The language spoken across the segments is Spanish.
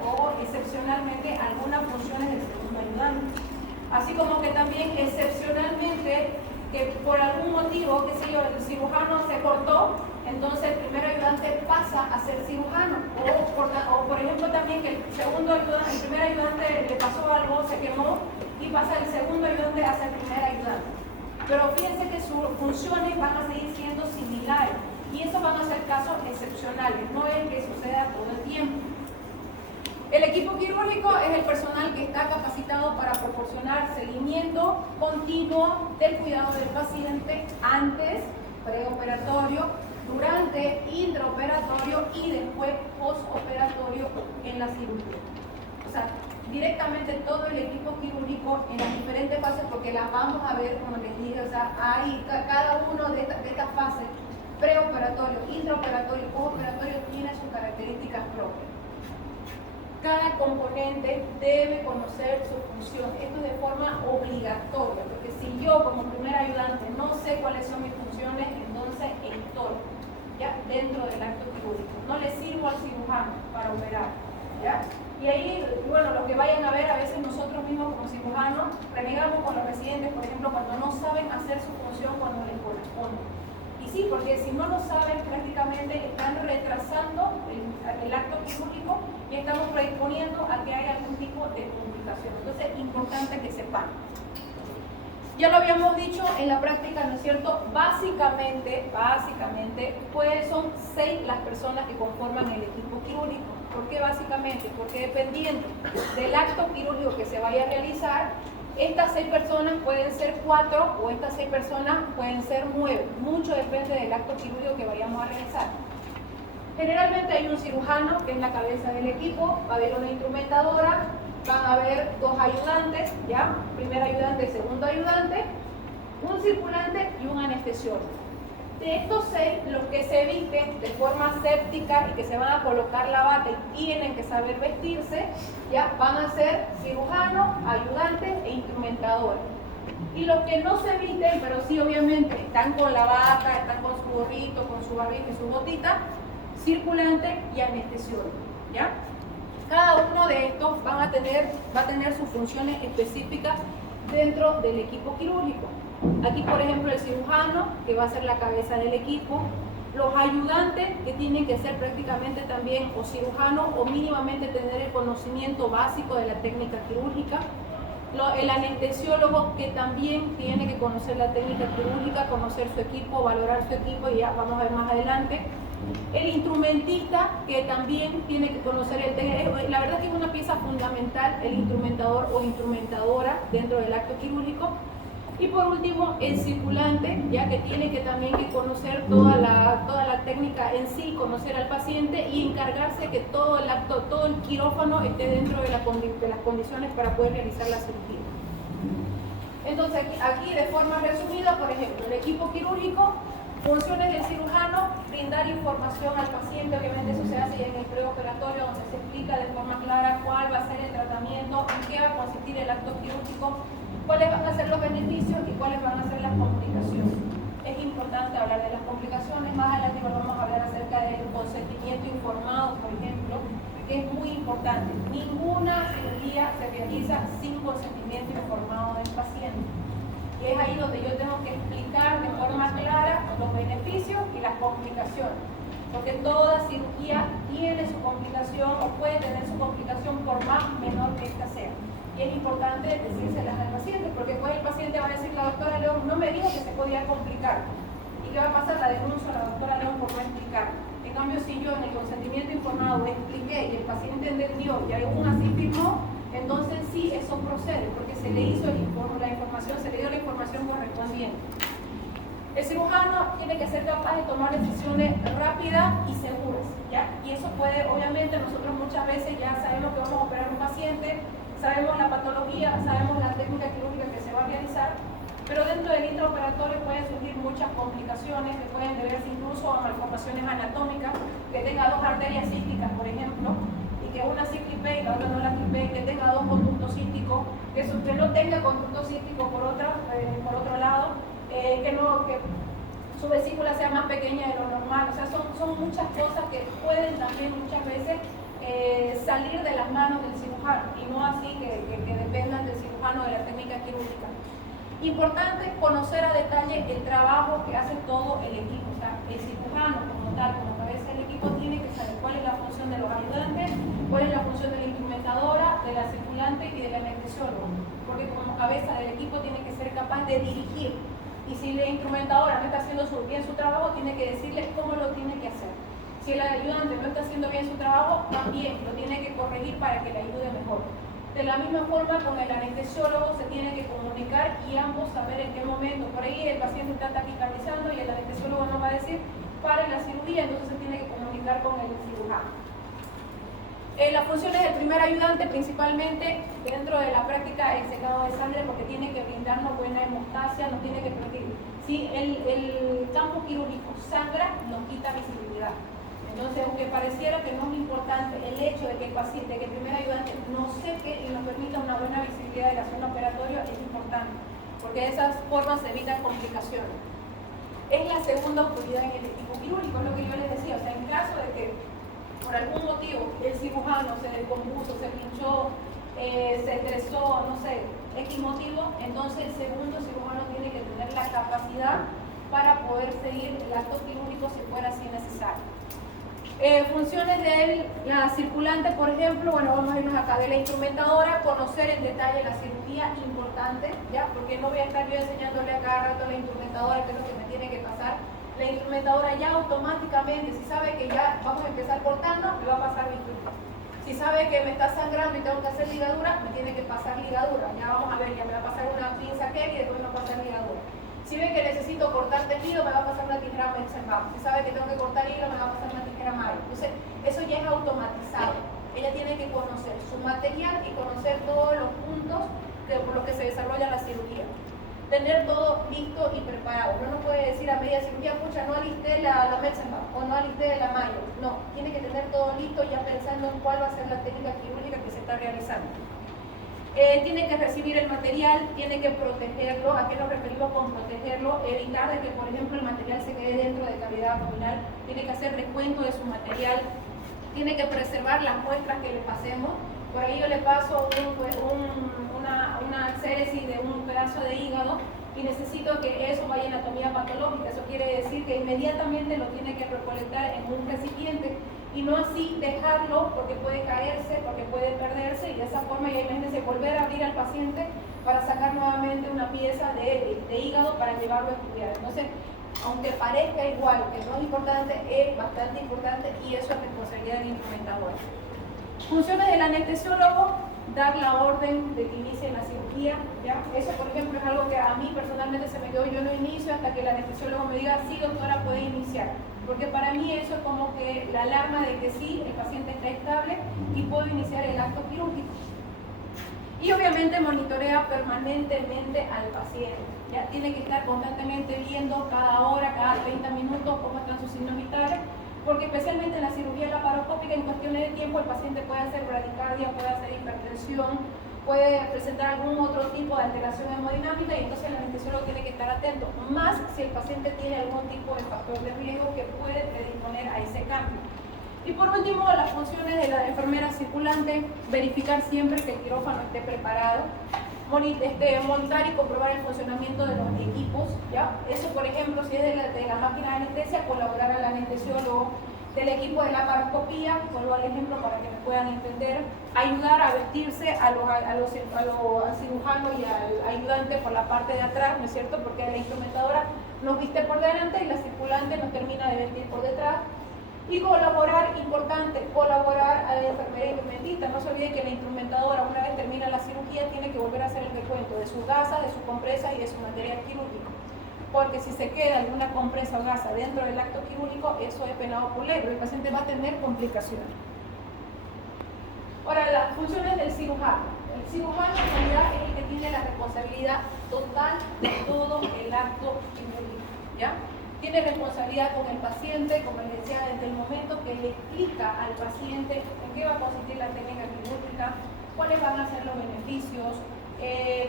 o excepcionalmente algunas funciones del segundo ayudante. Así como que también excepcionalmente que por algún motivo, qué sé yo, el cirujano se cortó, entonces el primer ayudante pasa a ser cirujano. O por ejemplo también que el primer ayudante le pasó algo, se quemó y pasa el segundo ayudante a ser primer ayudante. Pero fíjense que sus funciones van a seguir siendo similares y esos van a ser casos excepcionales, no es que suceda todo el tiempo. El equipo quirúrgico es el personal que está capacitado para proporcionar seguimiento continuo del cuidado del paciente antes, preoperatorio, durante, intraoperatorio y después postoperatorio en la cirugía. O sea, directamente todo el equipo quirúrgico en las diferentes fases, porque las vamos a ver, como les dije, o sea, hay cada uno de estas fases, preoperatorio, intraoperatorio, postoperatorio, tiene sus características propias. Cada componente debe conocer su función. Esto es de forma obligatoria, porque si yo como primer ayudante no sé cuáles son mis funciones, entonces estoy ya dentro del acto quirúrgico. No le sirvo al cirujano para operar, ¿ya? Y ahí, bueno, lo que vayan a ver, a veces nosotros mismos como cirujanos renegamos con los residentes, por ejemplo, cuando no saben hacer su función cuando les corresponde. Y sí, porque si no lo saben, prácticamente están retrasando el acto quirúrgico y estamos predisponiendo a que haya algún tipo de complicación. Entonces, es importante que sepan. Ya lo habíamos dicho en la práctica, ¿no es cierto? Básicamente, pues son 6 las personas que conforman el equipo quirúrgico. ¿Por qué básicamente? Porque dependiendo del acto quirúrgico que se vaya a realizar, estas 6 personas pueden ser 4 o estas 6 personas pueden ser 9. Mucho depende del acto quirúrgico que vayamos a realizar. Generalmente hay un cirujano que es la cabeza del equipo, va a haber una instrumentadora, van a haber 2 ayudantes, ¿ya? Primer ayudante y segundo ayudante, un circulante y un anestesiólogo. De estos 6, los que se visten de forma séptica y que se van a colocar la bata y tienen que saber vestirse, ya van a ser cirujanos, ayudantes e instrumentadores. Y los que no se visten, pero sí obviamente están con la bata, están con su gorrito, con su barbijo y su botita, circulante y anestesiólogo, ¿ya? Cada uno de estos va a tener sus funciones específicas dentro del equipo quirúrgico. Aquí, por ejemplo, el cirujano, que va a ser la cabeza del equipo, los ayudantes, que tienen que ser prácticamente también o cirujanos o mínimamente tener el conocimiento básico de la técnica quirúrgica, el anestesiólogo, que también tiene que conocer la técnica quirúrgica, conocer su equipo, valorar su equipo, y ya vamos a ver más adelante. El instrumentista, que también tiene que conocer el técnico. La verdad es que es una pieza fundamental el instrumentador o instrumentadora dentro del acto quirúrgico. Y por último, el circulante, ya que tiene que también que conocer toda la técnica en sí, conocer al paciente y encargarse que todo el quirófano esté dentro de las condiciones para poder realizar la cirugía. Entonces, aquí de forma resumida, por ejemplo, el equipo quirúrgico, funciones del cirujano, brindar información al paciente. Obviamente eso se hace ya en el preoperatorio, donde se explica de forma clara cuál va a ser el tratamiento, en qué va a consistir el acto quirúrgico, cuáles van a ser los beneficios y cuáles van a ser las complicaciones. Es importante hablar de las complicaciones. Más adelante vamos a hablar acerca del consentimiento informado, por ejemplo, que es muy importante. Ninguna cirugía se realiza sin consentimiento informado del paciente. Y es ahí donde yo tengo que explicar de forma clara los beneficios y las complicaciones. Porque toda cirugía tiene su complicación o puede tener su complicación por más menor que esta sea. Y es importante decírselas al paciente, porque después el paciente va a decir: la doctora León no me dijo que se podía complicar. ¿Y qué va a pasar? La denuncio a la doctora León por no explicar. En cambio, si yo en el consentimiento informado expliqué y el paciente entendió y aún así firmó, entonces sí, eso procede, porque se le hizo la información, se le dio la información correspondiente. El cirujano tiene que ser capaz de tomar decisiones rápidas y seguras, ¿ya? Y eso puede, obviamente, nosotros muchas veces ya sabemos que vamos a operar a un paciente, sabemos la patología, sabemos la técnica quirúrgica que se va a realizar, pero dentro del intraoperatorio pueden surgir muchas complicaciones que pueden deberse incluso a malformaciones anatómicas, que tenga 2 arterias císticas, por ejemplo, que una sí clipee y la otra no la clipee, que tenga 2 conductos císticos, que no tenga conducto cístico por otro lado, que su vesícula sea más pequeña de lo normal. O sea, son muchas cosas que pueden también muchas veces salir de las manos del cirujano y no así que dependan del cirujano de la técnica quirúrgica. Importante conocer a detalle el trabajo que hace todo el equipo. O sea, el cirujano como tal, como cabeza del equipo, tiene que saber cuál es la función de los ayudantes, cuál es la función de la instrumentadora, de la circulante y del anestesiólogo. Porque como cabeza del equipo tiene que ser capaz de dirigir. Y si la instrumentadora no está haciendo bien su trabajo, tiene que decirle cómo lo tiene que hacer. Si el ayudante no está haciendo bien su trabajo, también lo tiene que corregir para que le ayude mejor. De la misma forma, con el anestesiólogo se tiene que comunicar y ambos saber en qué momento. Por ahí el paciente está taquicardizando y el anestesiólogo nos va a decir para la cirugía, entonces se tiene que comunicar con el cirujano. Las funciones del primer ayudante, principalmente dentro de la práctica del secado de sangre, porque tiene que brindarnos buena hemostasia, nos tiene que permitir. Si el campo quirúrgico sangra, nos quita visibilidad. Entonces, aunque pareciera que no es importante el hecho de que el paciente, que el primer ayudante nos seque y nos permita una buena visibilidad de la zona operatoria, es importante, porque de esas formas se evitan complicaciones. Es la segunda autoridad en el equipo quirúrgico, es lo que yo les decía. O sea, en caso de que por algún motivo el cirujano se descompuso, se pinchó, se estresó, no sé, X motivo, entonces el segundo cirujano tiene que tener la capacidad para poder seguir el acto quirúrgico si fuera así necesario. Funciones de la circulante, por ejemplo, bueno, vamos a irnos acá, de la instrumentadora, conocer en detalle la cirugía, importante, ¿ya? Porque no voy a estar yo enseñándole a cada rato a la instrumentadora qué es lo que me tiene que pasar. La instrumentadora ya automáticamente, si sabe que ya vamos a empezar cortando, me va a pasar bisturí. Si sabe que me está sangrando y tengo que hacer ligadura, me tiene que pasar ligadura. Ya vamos a ver, ya me va a pasar una pinza que y después me va a pasar ligadura. Si ve que necesito cortar tejido, me va a pasar una tijera Metzenbach. Si sabe que tengo que cortar hilo, me va a pasar una tijera Mayo. Entonces, eso ya es automatizado. Ella tiene que conocer su material y conocer todos los puntos por los que se desarrolla la cirugía. Tener todo listo y preparado. Uno no puede decir a media cirugía, pucha, no alisté la Metzenbach o no alisté la Mayo. No, tiene que tener todo listo ya pensando en cuál va a ser la técnica quirúrgica que se está realizando. Tiene que recibir el material, tiene que protegerlo. ¿A qué nos referimos con protegerlo? Evitar de que, por ejemplo, el material se quede dentro de cavidad abdominal. Tiene que hacer recuento de su material. Tiene que preservar las muestras que le pasemos. Por ahí yo le paso una acéresis de un pedazo de hígado y necesito que eso vaya en anatomía patológica. Eso quiere decir que inmediatamente lo tiene que recolectar en un recipiente y no así dejarlo porque puede caerse, porque puede perderse y de esa forma ya imagínense volver a abrir al paciente para sacar nuevamente una pieza de hígado para llevarlo a estudiar. Entonces, aunque parezca igual que no es importante, es bastante importante y eso es responsabilidad del instrumentador. Funciones del anestesiólogo: dar la orden de que inicie la cirugía, ¿ya? Eso, por ejemplo, es algo que a mí personalmente se me quedó. Yo no inicio hasta que el anestesiólogo me diga, sí, doctora, puede iniciar. Porque para mí eso es como que la alarma de que sí, el paciente está estable y puedo iniciar el acto quirúrgico. Y obviamente monitorea permanentemente al paciente. Ya tiene que estar constantemente viendo cada hora, cada 30 minutos cómo están sus signos vitales, porque especialmente en la cirugía laparoscópica, en cuestiones de tiempo, el paciente puede hacer bradicardia, puede hacer hipertensión, puede presentar algún otro tipo de alteración hemodinámica y entonces el anestesiólogo tiene que estar atento, más si el paciente tiene algún tipo de factor de riesgo que puede predisponer a ese cambio. Y por último, las funciones de la enfermera circulante: verificar siempre que el quirófano esté preparado, montar y comprobar el funcionamiento de los equipos, ¿ya? Eso, por ejemplo, si es de la máquina de anestesia, colaborar al anestesiólogo. Del equipo de laparoscopía, vuelvo al ejemplo para que me puedan entender, ayudar a vestirse al cirujano y al ayudante por la parte de atrás, ¿no es cierto? Porque la instrumentadora nos viste por delante y la circulante nos termina de vestir por detrás. Y colaborar, importante, colaborar a la enfermería instrumentista. No se olvide que la instrumentadora, una vez termina la cirugía, tiene que volver a hacer el recuento de sus gasas, de sus compresas y de su material quirúrgico. Porque si se queda alguna compresa o gasa dentro del acto quirúrgico, eso es penado por ley, el paciente va a tener complicaciones. Ahora, las funciones del cirujano. El cirujano en realidad es el que tiene la responsabilidad total de todo el acto quirúrgico, ¿ya? Tiene responsabilidad con el paciente, como les decía, desde el momento que le explica al paciente en qué va a consistir la técnica quirúrgica, cuáles van a ser los beneficios,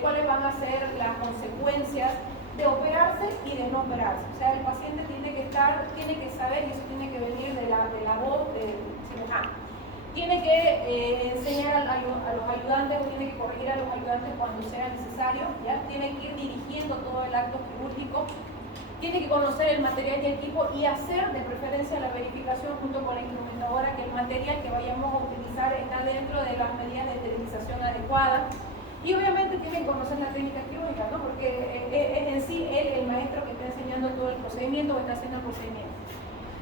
cuáles van a ser las consecuencias de operarse y de no operarse. O sea, el paciente tiene que saber, y eso tiene que venir de la voz del cirujano. Tiene que enseñar a los ayudantes, o tiene que corregir a los ayudantes cuando sea necesario, ¿ya? Tiene que ir dirigiendo todo el acto quirúrgico, tiene que conocer el material y el equipo y hacer de preferencia la verificación junto con la instrumentadora que el material que vayamos a utilizar está dentro de las medidas de esterilización adecuadas. Y obviamente tiene que conocer la técnica quirúrgica, ¿no? Porque es en sí él el maestro que está enseñando todo el procedimiento o está haciendo el procedimiento.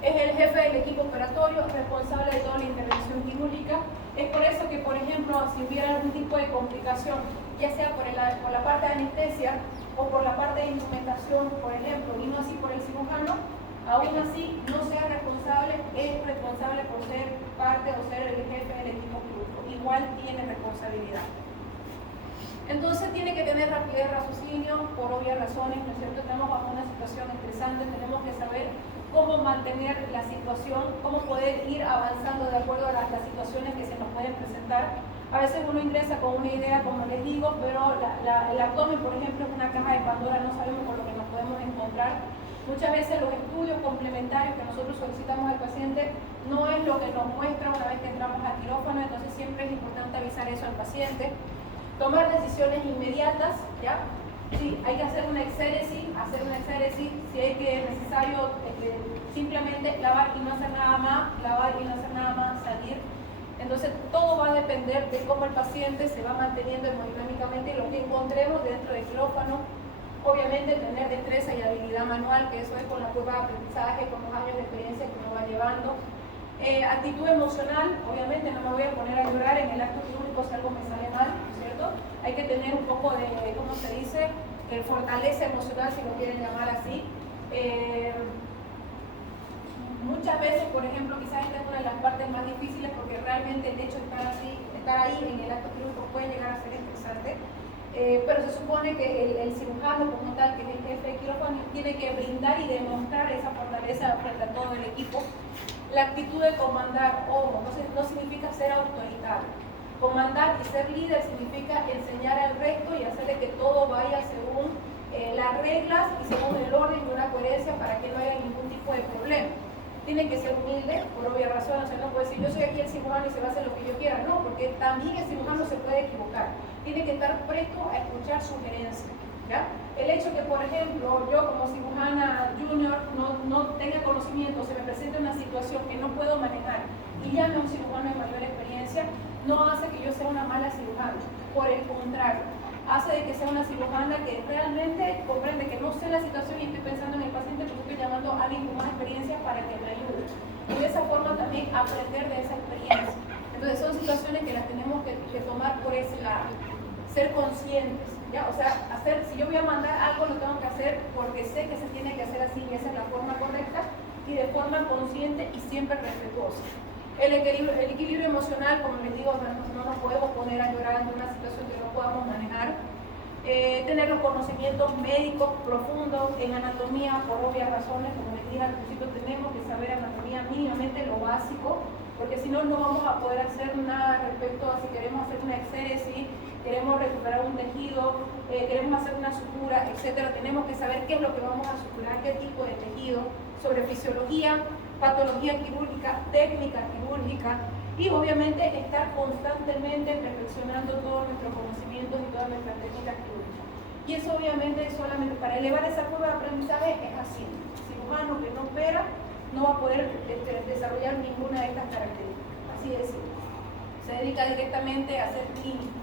Es el jefe del equipo operatorio, responsable de toda la intervención quirúrgica. Es por eso que, por ejemplo, si hubiera algún tipo de complicación, ya sea por la parte de anestesia o por la parte de instrumentación, por ejemplo, y no así por el cirujano, aún así no sea responsable, es responsable por ser parte o ser el jefe del equipo quirúrgico. Igual tiene responsabilidad. Entonces tiene que tener rapidez de raciocinio por obvias razones, ¿no es cierto? Estamos bajo una situación estresante, tenemos que saber cómo mantener la situación, cómo poder ir avanzando de acuerdo a las situaciones que se nos pueden presentar. A veces uno ingresa con una idea, como les digo, pero el abdomen, por ejemplo, es una caja de Pandora, no sabemos con lo que nos podemos encontrar. Muchas veces los estudios complementarios que nosotros solicitamos al paciente no es lo que nos muestra una vez que entramos al quirófano, entonces siempre es importante avisar eso al paciente. Tomar decisiones inmediatas, ¿ya? Sí, hay que hacer una exéresis, si es necesario simplemente lavar y no hacer nada más, salir. Entonces todo va a depender de cómo el paciente se va manteniendo hemodinámicamente y lo que encontremos dentro del quirófano. Obviamente tener destreza y habilidad manual, que eso es con la prueba de aprendizaje, con los años de experiencia que uno va llevando. Actitud emocional, obviamente no me voy a poner a llorar en el acto quirúrgico si algo me sale mal, ¿no es cierto? Hay que tener un poco de, ¿cómo se dice? Fortaleza emocional, si lo quieren llamar así. Muchas veces, por ejemplo, quizás esta es una de las partes más difíciles porque realmente el hecho de estar ahí en el acto quirúrgico puede llegar a ser estresante. Pero se supone que el cirujano como tal, que es el jefe de quirófano, tiene que brindar y demostrar esa fortaleza frente a todo el equipo. La actitud de comandar, ojo, no significa ser autoritario. Comandar y ser líder significa enseñar al resto y hacerle que todo vaya según las reglas y según el orden y una coherencia para que no haya ningún tipo de problema. Tiene que ser humilde, por obvia razón, o sea, no puede decir yo soy aquí el cirujano y se va a hacer lo que yo quiera, no, porque también el cirujano se puede equivocar. Tiene que estar presto a escuchar sugerencias, ¿ya? El hecho que, por ejemplo, yo como cirujana junior no tenga conocimiento, se me presente una situación que no puedo manejar y llame a un cirujano de mayor experiencia, no hace que yo sea una mala cirujana. Por el contrario, hace de que sea una cirujana que realmente comprende que no sé la situación y estoy pensando en el paciente, pero estoy llamando a alguien con más experiencia para que me ayude. Y de esa forma también aprender de esa experiencia. Entonces son situaciones que las tenemos que tomar por ese lado. Ser conscientes, ¿ya? O sea, si yo voy a mandar algo, lo tengo que hacer porque sé que se tiene que hacer así y esa es la forma correcta y de forma consciente y siempre respetuosa. El equilibrio emocional, como les digo, no nos podemos poner a llorar en una situación que no podamos manejar. Tener los conocimientos médicos profundos en anatomía por obvias razones, como les dije al principio, tenemos que saber anatomía mínimamente lo básico, porque si no, no vamos a poder hacer nada respecto a si queremos hacer una exéresis, queremos recuperar un tejido, queremos hacer una sutura, etc. Tenemos que saber qué es lo que vamos a suturar, qué tipo de tejido, sobre fisiología, patología quirúrgica, técnica quirúrgica y obviamente estar constantemente perfeccionando todos nuestros conocimientos y todas nuestras técnicas quirúrgicas. Y eso obviamente solamente para elevar esa curva de aprendizaje es así. El cirujano que no opera no va a poder desarrollar ninguna de estas características. Así de simple. Se dedica directamente a hacer clínica.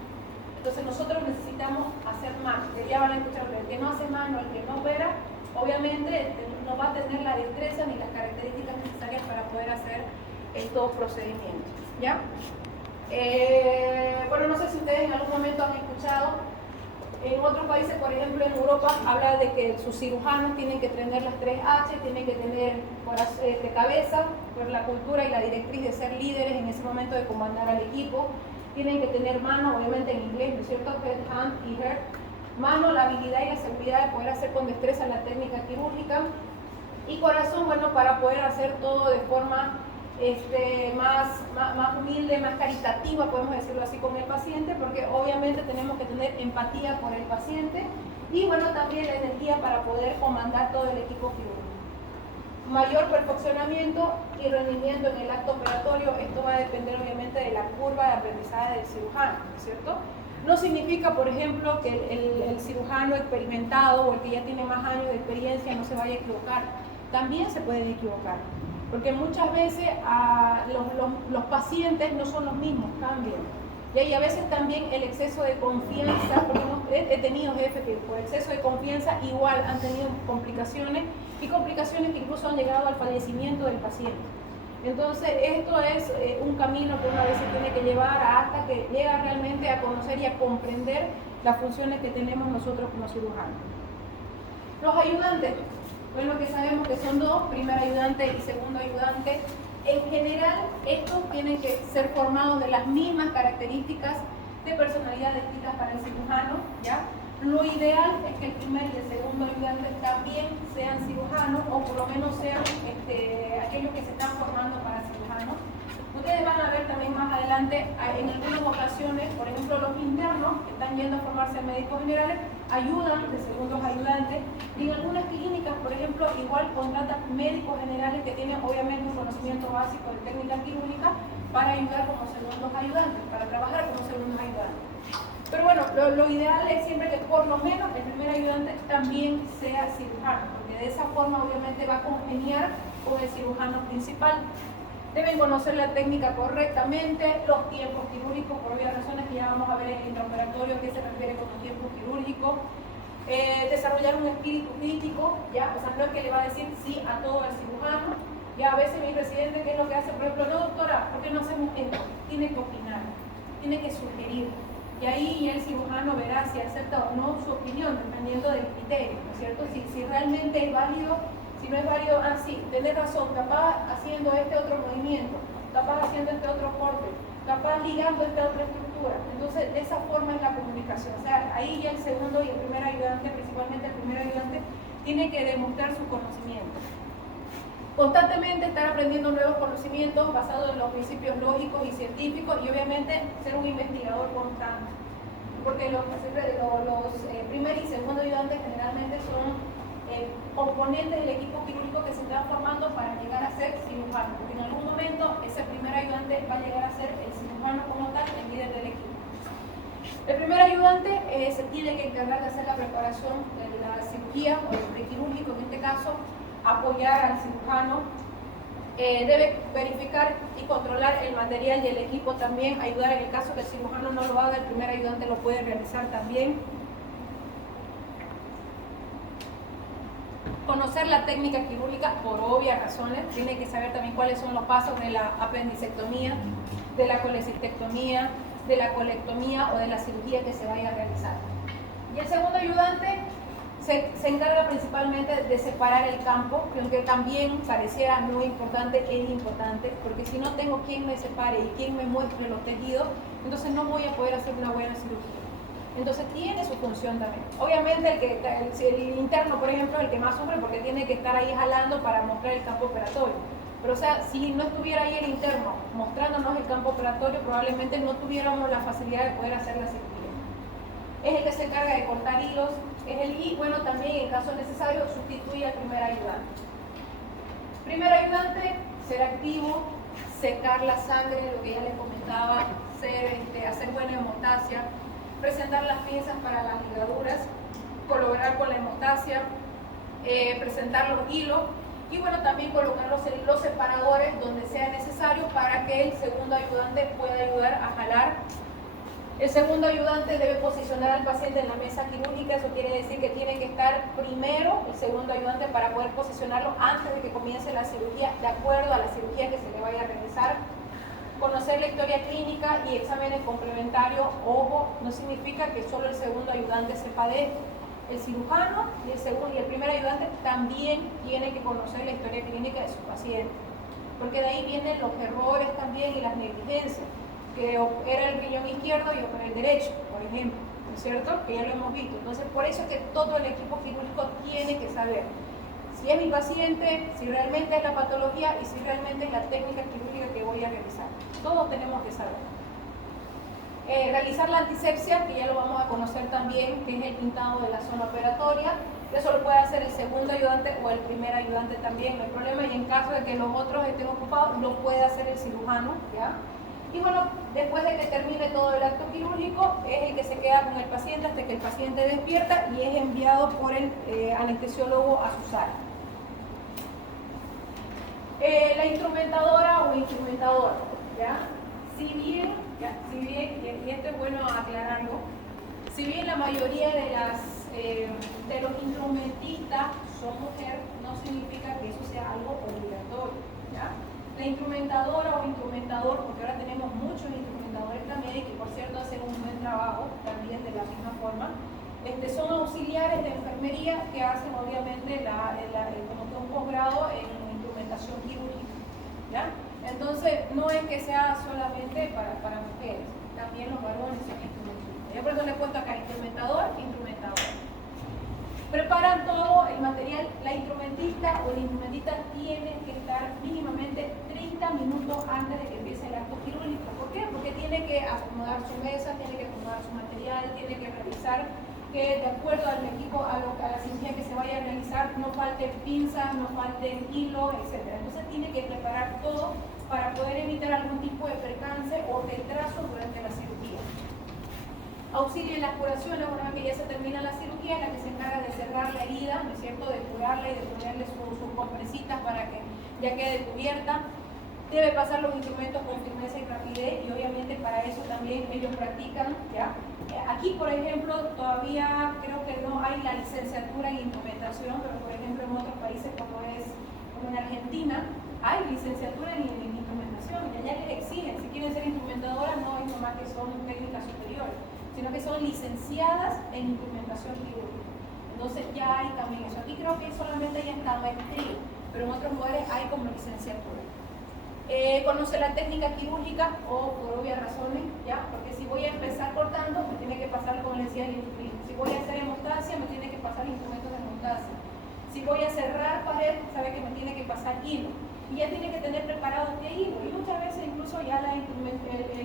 Entonces nosotros necesitamos hacer más. Ya van a escuchar, el que no hace mano, el que no opera, obviamente no va a tener la destreza ni las características necesarias para poder hacer estos procedimientos, ¿ya? Bueno, no sé si ustedes en algún momento han escuchado, en otros países, por ejemplo en Europa, habla de que sus cirujanos tienen que tener las 3H, tienen que tener cabeza, por la cultura y la directriz de ser líderes en ese momento de comandar al equipo, tienen que tener mano, obviamente en inglés, ¿no es cierto? Head, hand y heart. Mano, la habilidad y la seguridad de poder hacer con destreza la técnica quirúrgica. Y corazón, bueno, para poder hacer todo de forma más humilde, más caritativa, podemos decirlo así, con el paciente, porque obviamente tenemos que tener empatía por el paciente y, bueno, también la energía para poder comandar todo el equipo quirúrgico. mayor perfeccionamiento y rendimiento en el acto operatorio. Esto va a depender obviamente de la curva de aprendizaje del cirujano, ¿no es cierto? No significa, por ejemplo, que el cirujano experimentado o el que ya tiene más años de experiencia no se vaya a equivocar. También se pueden equivocar, porque muchas veces los pacientes no son los mismos, cambian. Y a veces también el exceso de confianza, porque he tenido jefes que por exceso de confianza igual han tenido complicaciones y complicaciones que incluso han llegado al fallecimiento del paciente. Entonces esto es un camino que una vez se tiene que llevar hasta que llega realmente a conocer y a comprender las funciones que tenemos nosotros como cirujanos. Los ayudantes, bueno, que sabemos que son dos, primer ayudante y segundo ayudante. En general, estos tienen que ser formados de las mismas características de personalidad descritas para el cirujano, ¿ya? Lo ideal es que el primer y el segundo ayudante también sean cirujanos, o por lo menos sean aquellos que se están formando para cirujanos. Ustedes van a ver también más adelante, en algunas ocasiones, por ejemplo, los internos que están yendo a formarse en médicos generales ayudan de segundos ayudantes, y en algunas clínicas, por ejemplo, igual contratan médicos generales que tienen obviamente un conocimiento básico de técnica quirúrgica para ayudar como segundos ayudantes, para trabajar como segundos ayudantes. Pero bueno, lo ideal es siempre que por lo menos el primer ayudante también sea cirujano, porque de esa forma obviamente va a congeniar con el cirujano principal. Deben conocer la técnica correctamente, los tiempos quirúrgicos, por obvias razones que ya vamos a ver en el intraoperatorio a qué se refiere con los tiempos quirúrgicos. Desarrollar un espíritu crítico, ¿ya? O sea, no es que le va a decir sí a todo el cirujano. Ya a veces mi residente, ¿qué es lo que hace? Por ejemplo, no, doctora, ¿por qué no hacemos esto? Tiene que opinar, tiene que sugerir. Y ahí el cirujano verá si acepta o no su opinión, dependiendo del criterio, ¿no es cierto? Si realmente es válido. Si no es válido, sí, tenés razón, capaz haciendo este otro movimiento, capaz haciendo este otro corte, capaz ligando esta otra estructura. Entonces, de esa forma es la comunicación. O sea, ahí ya el segundo y el primer ayudante, principalmente el primer ayudante, tiene que demostrar su conocimiento. Constantemente estar aprendiendo nuevos conocimientos basados en los principios lógicos y científicos, y obviamente ser un investigador constante. Porque los primer y segundo ayudantes generalmente son componentes del equipo quirúrgico que se están formando para llegar a ser cirujano, porque en algún momento ese primer ayudante va a llegar a ser el cirujano como tal, el líder del equipo. El primer ayudante se tiene que encargar de hacer la preparación de la cirugía o el prequirúrgico, en este caso, apoyar al cirujano, debe verificar y controlar el material y el equipo también, ayudar en el caso que el cirujano no lo haga, el primer ayudante lo puede realizar también. Conocer la técnica quirúrgica por obvias razones, tiene que saber también cuáles son los pasos de la apendicectomía, de la colecistectomía, de la colectomía o de la cirugía que se vaya a realizar. Y el segundo ayudante se encarga principalmente de separar el campo, que aunque también pareciera muy importante, es importante, porque si no tengo quien me separe y quien me muestre los tejidos, entonces no voy a poder hacer una buena cirugía. Entonces tiene su función también. Obviamente el interno, por ejemplo, es el que más sufre porque tiene que estar ahí jalando para mostrar el campo operatorio. Pero o sea, si no estuviera ahí el interno mostrándonos el campo operatorio, probablemente no tuviéramos la facilidad de poder hacer la cirugía. Es el que se encarga de cortar hilos, y bueno, también en caso necesario sustituye al primer ayudante. Primer ayudante, ser activo, secar la sangre, lo que ya les comentaba, hacer buena hemostasia, presentar las pinzas para las ligaduras, colaborar con la hemostasia, presentar los hilos y bueno, también colocar los separadores donde sea necesario para que el segundo ayudante pueda ayudar a jalar. El segundo ayudante debe posicionar al paciente en la mesa quirúrgica, eso quiere decir que tiene que estar primero el segundo ayudante para poder posicionarlo antes de que comience la cirugía, de acuerdo a la cirugía que se le vaya a realizar. Conocer la historia clínica y exámenes complementarios, ojo, no significa que solo el segundo ayudante sepa de esto. El cirujano y el primer ayudante también tienen que conocer la historia clínica de su paciente, porque de ahí vienen los errores también y las negligencias, que opera el riñón izquierdo y opera el derecho, por ejemplo, ¿no es cierto? Que ya lo hemos visto. Entonces, por eso es que todo el equipo quirúrgico tiene que saber si es mi paciente, si realmente es la patología y si realmente es la técnica quirúrgica que voy a realizar. Todos tenemos que saber. Realizar la antisepsia, que ya lo vamos a conocer también, que es el pintado de la zona operatoria. Eso lo puede hacer el segundo ayudante o el primer ayudante también, no hay problema. Y en caso de que los otros estén ocupados, lo puede hacer el cirujano, ¿ya? Y bueno, después de que termine todo el acto quirúrgico, es el que se queda con el paciente hasta que el paciente despierta y es enviado por el anestesiólogo a su sala. La instrumentadora o instrumentador, ¿ya? Si bien, y esto es bueno aclararlo, si bien la mayoría de los instrumentistas son mujeres, no significa que eso sea algo obligatorio, ¿ya? La instrumentadora o instrumentador, porque ahora tenemos muchos instrumentadores también, que por cierto hacen un buen trabajo también de la misma forma, son auxiliares de enfermería que hacen obviamente como que un posgrado en instrumentación quirúrgica, ¿ya? Entonces no es que sea solamente para mujeres, también los varones son instrumentistas. Yo por eso le he puesto acá instrumentador, instrumentador. Preparan todo el material. La instrumentista o el instrumentista tiene que estar mínimamente 30 minutos antes de que empiece el acto quirúrgico. ¿Por qué? Porque tiene que acomodar su mesa, tiene que acomodar su material, tiene que revisar que de acuerdo al equipo, a la cirugía que se vaya a realizar, no falten pinzas, no falten hilos, etc. Entonces tiene que preparar todo para poder evitar algún tipo de percance o retraso durante la cirugía. Auxilia en las curaciones, una vez que ya se termina la cirugía, la que se encarga de cerrar la herida, ¿no es cierto?, de curarla y de ponerle sus compresitas para que ya quede cubierta. Debe pasar los instrumentos con firmeza y rapidez y obviamente para eso también ellos practican, ¿ya? Aquí, por ejemplo, todavía creo que no hay la licenciatura en instrumentación, pero por ejemplo en otros países como en Argentina, hay licenciatura en instrumentación y allá les exigen, si quieren ser instrumentadoras no es nomás que son técnicas superiores, sino que son licenciadas en instrumentación quirúrgica. Entonces ya hay también eso. Aquí creo que solamente hay hasta maestría, pero en otros lugares hay como licenciatura. Conoce la técnica quirúrgica o por obvias razones, ¿ya? Porque si voy a empezar cortando, me tiene que pasar, como les decía, el instrumento. Si voy a hacer hemostasia, me tiene que pasar instrumentos de hemostasia. Si voy a cerrar pared, sabe que me tiene que pasar hilo. Y ya tiene que tener preparado qué hilo. Y muchas veces incluso ya el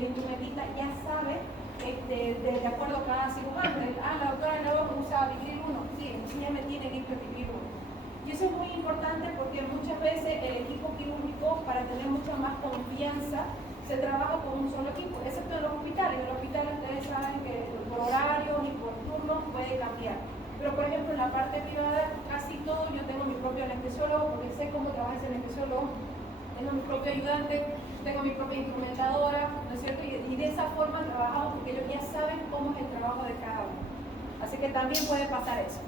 instrumentista ya sabe de acuerdo a cada cirujano. La doctora luego usa Vicryl 1. Sí, ya me tiene listo el Vicryl 1. Y eso es muy importante porque muchas veces el equipo quirúrgico, para tener mucha más confianza, se trabaja con un solo equipo, excepto en los hospitales. En los hospitales ustedes saben que por horarios y por turnos puede cambiar. Pero por ejemplo en la parte privada, casi todo, yo tengo mi propio anestesiólogo porque sé cómo trabaja ese anestesiólogo, tengo mi propio ayudante, tengo mi propia instrumentadora, ¿no es cierto? Y de esa forma trabajamos porque ellos ya saben cómo es el trabajo de cada uno. Así que también puede pasar eso.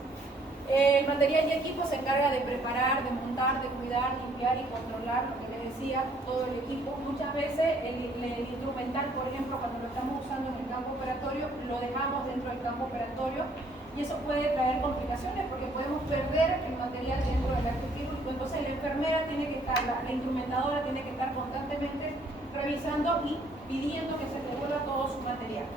El material y equipo se encarga de preparar, de montar, de cuidar, limpiar y controlar, lo que les decía, todo el equipo. Muchas veces el instrumental, por ejemplo, cuando lo estamos usando en el campo operatorio, lo dejamos dentro del campo operatorio y eso puede traer complicaciones porque podemos perder el material dentro del acto quirúrgico. Entonces la enfermera tiene que estar, la instrumentadora tiene que estar constantemente revisando y pidiendo que se devuelva todo su material.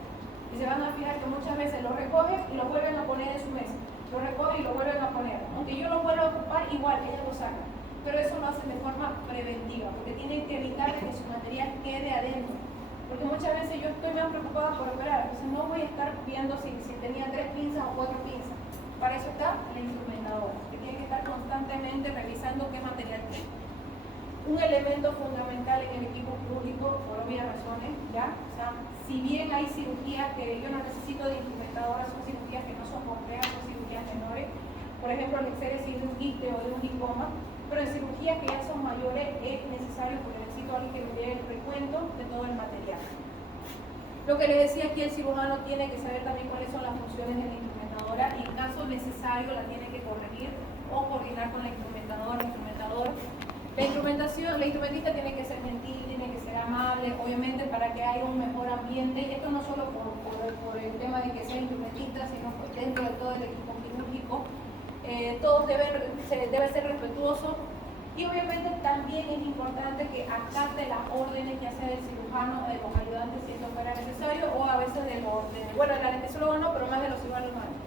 Y se van a fijar que muchas veces lo recogen y lo vuelven a poner en su mesa. Lo recogen y lo vuelven a poner. Aunque yo lo vuelva a ocupar, igual ellos lo sacan. Pero eso lo hacen de forma preventiva, porque tienen que evitar que su material quede adentro. Porque muchas veces yo estoy más preocupada por operar, entonces no voy a estar viendo si tenía 3 pinzas o 4 pinzas. Para eso está la instrumentadora, que tiene que estar constantemente revisando qué material tiene. Un elemento fundamental en el equipo quirúrgico, por obvias razones, ¿ya? O sea, si bien hay cirugías que yo no necesito de instrumentadora, son cirugías que no son complejas, son cirugías menores, por ejemplo, el exéresis de un quiste o de un linfoma, pero en cirugías que ya son mayores es necesario porque necesito a alguien que me dé el recuento de todo el material. Lo que les decía aquí, el cirujano tiene que saber también cuáles son las funciones de la instrumentadora y en caso necesario la tiene que corregir o coordinar con la instrumentadora, el instrumentador. La instrumentista tiene que ser gentil, tiene que ser amable, obviamente para que haya un mejor ambiente, y esto no solo por el tema de que sea instrumentista, sino pues dentro de todo el equipo quirúrgico, todos debe ser respetuoso, y obviamente también es importante que acate las órdenes, ya sea del cirujano o de los ayudantes si esto fuera necesario, o a veces bueno, el anestesiólogo no, pero más de los cirujanos no.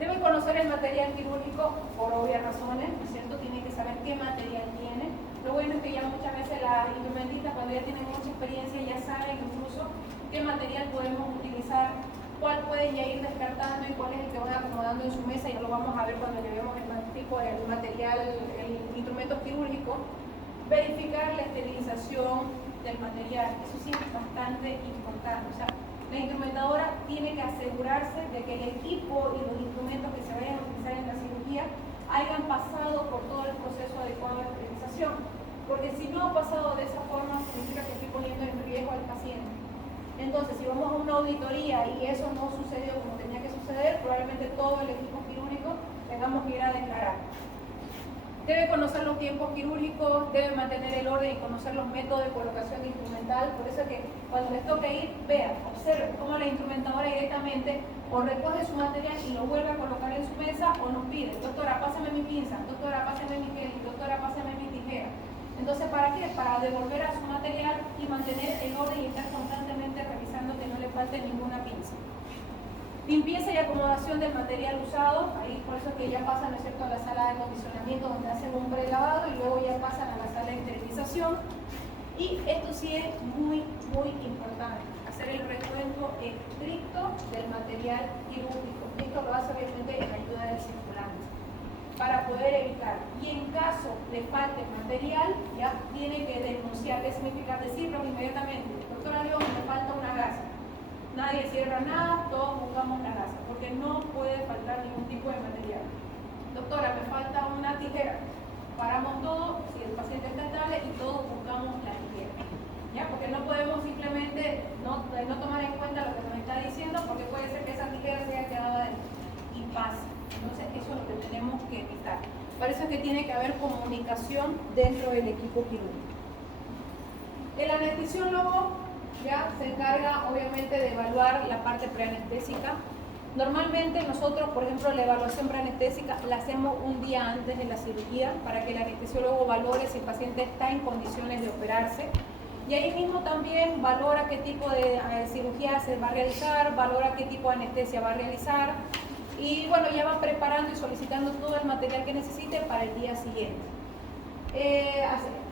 Debe conocer el material quirúrgico por obvias razones, ¿no es cierto? Tiene que saber qué material tiene. Lo bueno es que ya muchas veces las instrumentistas, cuando ya tienen mucha experiencia, ya saben incluso qué material podemos utilizar, cuál pueden ya ir descartando y cuál es el que van acomodando en su mesa, ya lo vamos a ver cuando llevemos el material, el instrumento quirúrgico. Verificar la esterilización del material, eso sí es bastante importante. O sea, la instrumentadora tiene que asegurarse de que el equipo y los instrumentos que se vayan a utilizar en la cirugía hayan pasado por todo el proceso adecuado de esterilización, porque si no ha pasado de esa forma, significa que estoy poniendo en riesgo al paciente. Entonces, si vamos a una auditoría y eso no sucedió como tenía que suceder, probablemente todo el equipo quirúrgico tengamos que ir a declarar. Debe conocer los tiempos quirúrgicos, debe mantener el orden y conocer los métodos de colocación instrumental. Por eso que cuando les toque ir, vean, observen cómo la instrumentadora directamente o recoge su material y lo vuelve a colocar en su mesa o nos pide, doctora, pásame mi pinza, doctora, pásame mi gel, doctora, pásame mi tijera. Entonces, ¿para qué? Para devolver a su material y mantener el orden y estar constantemente revisando que no le falte ninguna pinza. Limpieza y acomodación del material usado, ahí por eso que ya pasan, ¿no es cierto?, a la sala de acondicionamiento donde hacen un prelavado y luego ya pasan a la sala de esterilización. Y esto sí es muy, muy importante, hacer el recuento estricto del material quirúrgico. Esto lo hace obviamente en ayuda del circulante, para poder evitar. Y en caso de falte material, ya tiene que denunciar. ¿Qué significa? Decirlo inmediatamente. Doctora León, me falta una gasa. Nadie cierra nada, todos buscamos la gasa, porque no puede faltar ningún tipo de material. Doctora, me falta una tijera. Paramos todo, si el paciente está estable, y todos buscamos la tijera. ¿Ya? Porque no podemos simplemente no tomar en cuenta lo que nos está diciendo, porque puede ser que esa tijera se haya quedado adentro y pase. Entonces, eso es lo que tenemos que evitar. Por eso es que tiene que haber comunicación dentro del equipo quirúrgico. El anestesiólogo ya se encarga obviamente de evaluar la parte preanestésica. Normalmente nosotros, por ejemplo, la evaluación preanestésica la hacemos un día antes de la cirugía para que el anestesiólogo valore si el paciente está en condiciones de operarse. Y ahí mismo también valora qué tipo de cirugía se va a realizar, valora qué tipo de anestesia va a realizar. Y bueno, ya va preparando y solicitando todo el material que necesite para el día siguiente.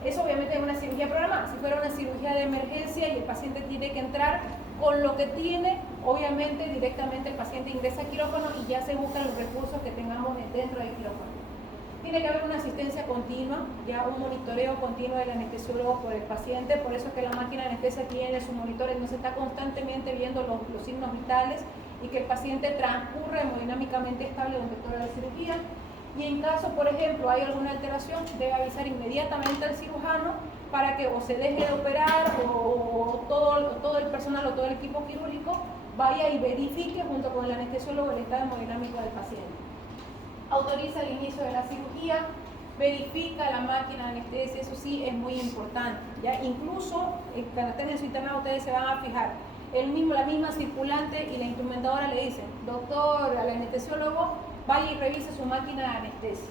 Eso obviamente es una cirugía programada. Si fuera una cirugía de emergencia y el paciente tiene que entrar con lo que tiene, obviamente directamente el paciente ingresa al quirófano y ya se buscan los recursos que tengamos dentro del quirófano. Tiene que haber una asistencia continua, ya un monitoreo continuo del anestesiólogo por el paciente. Por eso es que la máquina de anestesia tiene su monitor, entonces está constantemente viendo los signos vitales y que el paciente transcurra hemodinámicamente estable durante toda la cirugía. Y en caso, por ejemplo, hay alguna alteración, debe avisar inmediatamente al cirujano para que o se deje de operar o todo el personal o todo el equipo quirúrgico vaya y verifique junto con el anestesiólogo el estado hemodinámico del paciente. Autoriza el inicio de la cirugía, verifica la máquina de anestesia, eso sí es muy importante. ¿Ya? Incluso cuando estén en su internado ustedes se van a fijar, la misma circulante y la instrumentadora le dicen, doctor, al anestesiólogo, vaya y revise su máquina de anestesia.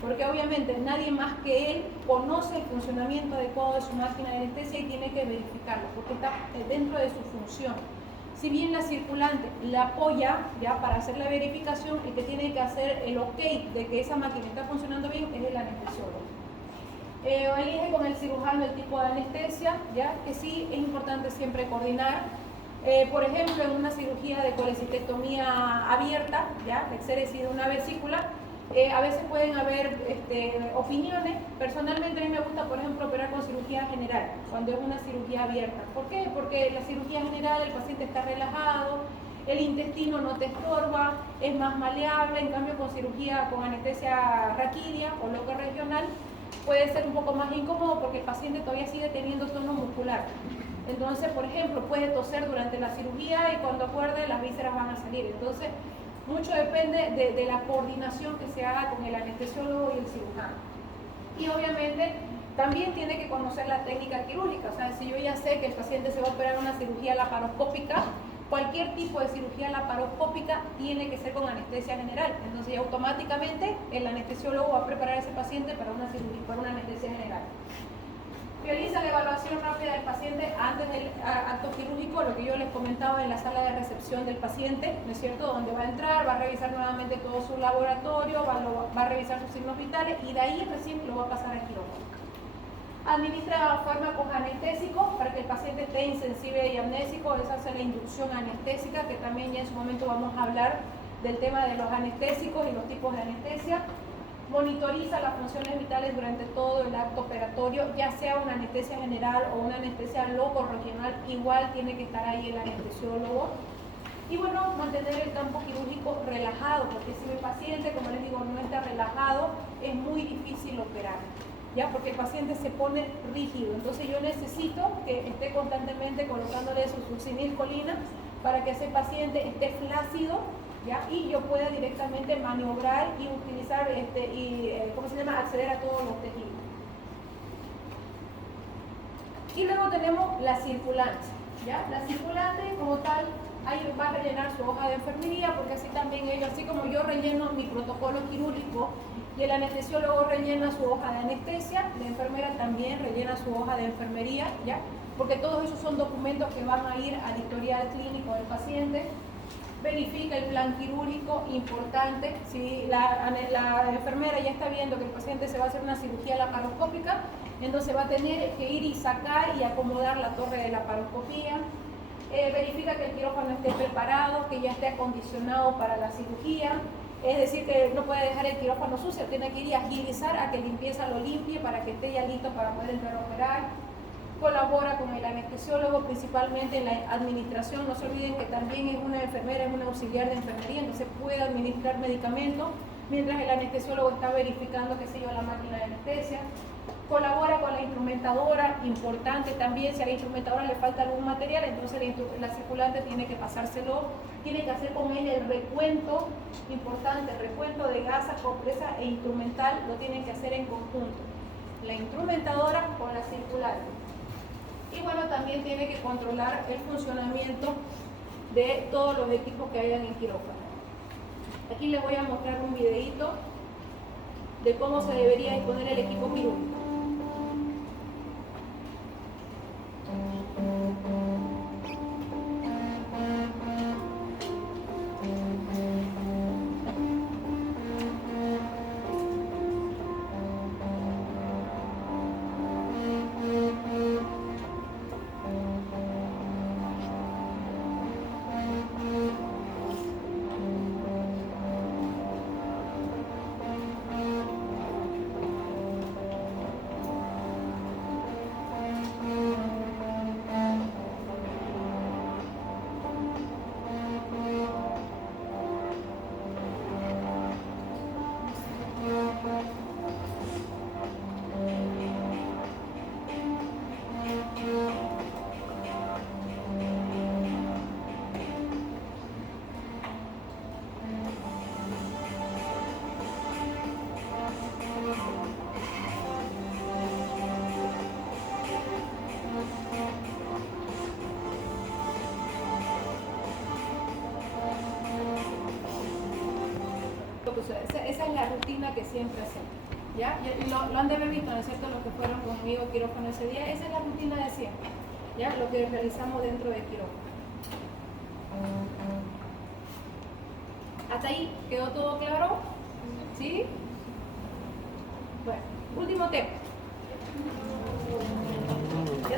Porque obviamente nadie más que él conoce el funcionamiento adecuado de su máquina de anestesia y tiene que verificarlo, porque está dentro de su función. Si bien la circulante la apoya ya para hacer la verificación, el que tiene que hacer el ok de que esa máquina está funcionando bien es el anestesiólogo. Elige con el cirujano el tipo de anestesia, ya que sí es importante siempre coordinar. Por ejemplo, en una cirugía de colecistectomía abierta, ya, de exéresis de una vesícula, a veces pueden haber opiniones. Personalmente a mí me gusta, por ejemplo, operar con cirugía general, cuando es una cirugía abierta. ¿Por qué? Porque la cirugía general el paciente está relajado, el intestino no te estorba, es más maleable. En cambio, con cirugía con anestesia raquídea o local regional, puede ser un poco más incómodo porque el paciente todavía sigue teniendo tono muscular. Entonces, por ejemplo, puede toser durante la cirugía y cuando acuerde las vísceras van a salir. Entonces, mucho depende de la coordinación que se haga con el anestesiólogo y el cirujano. Y obviamente también tiene que conocer la técnica quirúrgica. O sea, si yo ya sé que el paciente se va a operar una cirugía laparoscópica, cualquier tipo de cirugía laparoscópica tiene que ser con anestesia general. Entonces, automáticamente el anestesiólogo va a preparar a ese paciente para una cirugía, para una anestesia general. Realiza la evaluación rápida del paciente antes del acto quirúrgico, lo que yo les comentaba en la sala de recepción del paciente, ¿no es cierto? Donde va a entrar, va a revisar nuevamente todo su laboratorio, va a revisar sus signos vitales y de ahí recién lo va a pasar al quirófano. Administra fármacos anestésicos para que el paciente esté insensible y amnésico. Esa es la inducción anestésica, que también ya en su momento vamos a hablar del tema de los anestésicos y los tipos de anestesia. Monitoriza las funciones vitales durante todo el acto operatorio, ya sea una anestesia general o una anestesia loco-regional, igual tiene que estar ahí el anestesiólogo. Y bueno, mantener el campo quirúrgico relajado, porque si el paciente, como les digo, no está relajado, es muy difícil operar, ¿ya? Porque el paciente se pone rígido. Entonces yo necesito que esté constantemente colocándole su succinilcolina para que ese paciente esté flácido, ¿ya? Y yo pueda directamente maniobrar y utilizar, acceder a todos los tejidos. Y luego tenemos la circulante, ¿ya? La circulante como tal, ahí va a rellenar su hoja de enfermería, porque así también ellos, así como yo relleno mi protocolo quirúrgico y el anestesiólogo rellena su hoja de anestesia, la enfermera también rellena su hoja de enfermería, ¿ya? Porque todos esos son documentos que van a ir al historial clínico del paciente. Verifica el plan quirúrgico, importante, si la enfermera ya está viendo que el paciente se va a hacer una cirugía laparoscópica, entonces va a tener que ir y sacar y acomodar la torre de laparoscopía. Verifica que el quirófano esté preparado, que ya esté acondicionado para la cirugía, es decir, que no puede dejar el quirófano sucio, tiene que ir a agilizar a que limpieza lo limpie para que esté ya listo para poder entrar a operar. Colabora con el anestesiólogo, principalmente en la administración. No se olviden que también es una enfermera, es una auxiliar de enfermería, entonces puede administrar medicamentos mientras el anestesiólogo está verificando, qué sé yo, la máquina de anestesia. Colabora con la instrumentadora, importante también, si a la instrumentadora le falta algún material, entonces la circulante tiene que pasárselo, tiene que hacer con él el recuento, importante, el recuento de gasa, compresa e instrumental, lo tienen que hacer en conjunto. La instrumentadora con la circulante. Y bueno, también tiene que controlar el funcionamiento de todos los equipos que hayan en quirófano. Aquí les voy a mostrar un videito de cómo se debería disponer el equipo quirúrgico. Esa es la rutina que siempre hacemos, ¿ya? Lo han de haber visto, ¿no es cierto? Los que fueron conmigo a quirófano ese día, esa es la rutina de siempre, ¿ya? Lo que realizamos dentro del quirófano. ¿Hasta ahí quedó todo claro? ¿Sí? Bueno, último tema.